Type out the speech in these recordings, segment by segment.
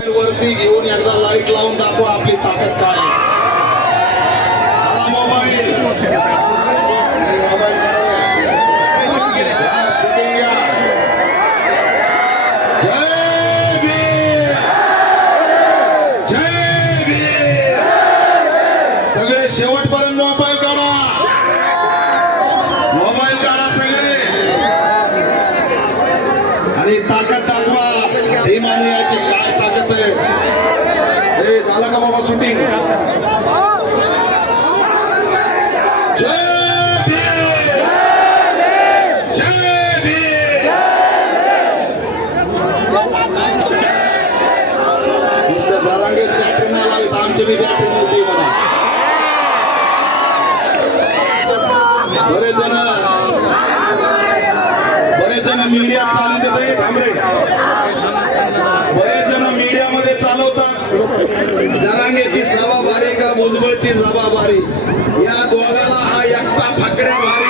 वरती घेऊन एकदा लाइट लावून दाखवा आपली ताकद काय मोबाईल सगळे शेवटपर्यंत मोबाईल काढा. मोबाईल काढा सगळे. आणि ताकद दाखवा. हे मानवाची हे झालं का बाबा शूटिंग जय भीम! जय भीम! म्हणा बरेच जण बरेच जण मीडिया चालू देते थांबरे बरेच जण मीडियामध्ये चालवतात जरांगेची सभा भारी का जबाबदारी. या दोघाला हा एकटा फाकडे भारी.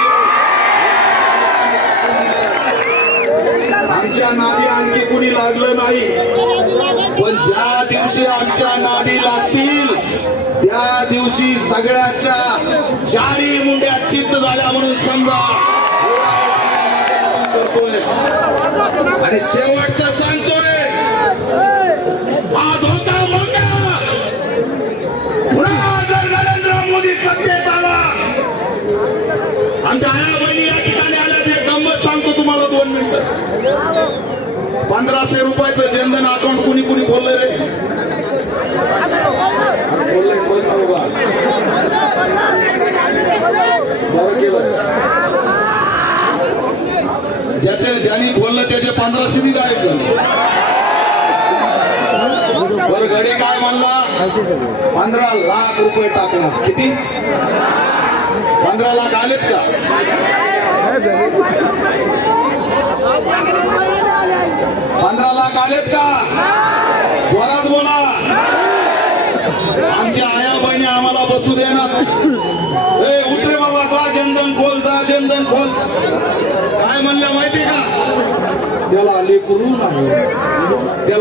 आमच्या नादी आणखी कुणी लागलं नाही. पण ज्या दिवशी आमच्या नादी लागतील त्या दिवशी सगळ्याच्या चारी मुंड्या चित्त झाल्या म्हणून समजा. आणि शेवटचं सांग आमच्या या ठिकाणी आल्या ते गंमत सांगतो तुम्हाला दोन मिनिटं. पंधराशे रुपयाचं जनधन अकाउंट कुणी कुणी बोललंय रे? बरं केलं. ज्याचे ज्यांनी बोललं त्याचे पंधराशे मी गायब झाले. बरं गडे काय म्हणला? पंधरा लाख रुपये टाकणार. किती? पंधरा लाख आलेत का? पंधरा लाख आलेत का? स्वरात बोला. आमच्या आया बहिणी आम्हाला बसू देणार. ए उठरे बाबा जा जनधन खोल जा जनधन खोल. काय म्हणलं माहिती का? त्याला लेकरू नाही. त्याला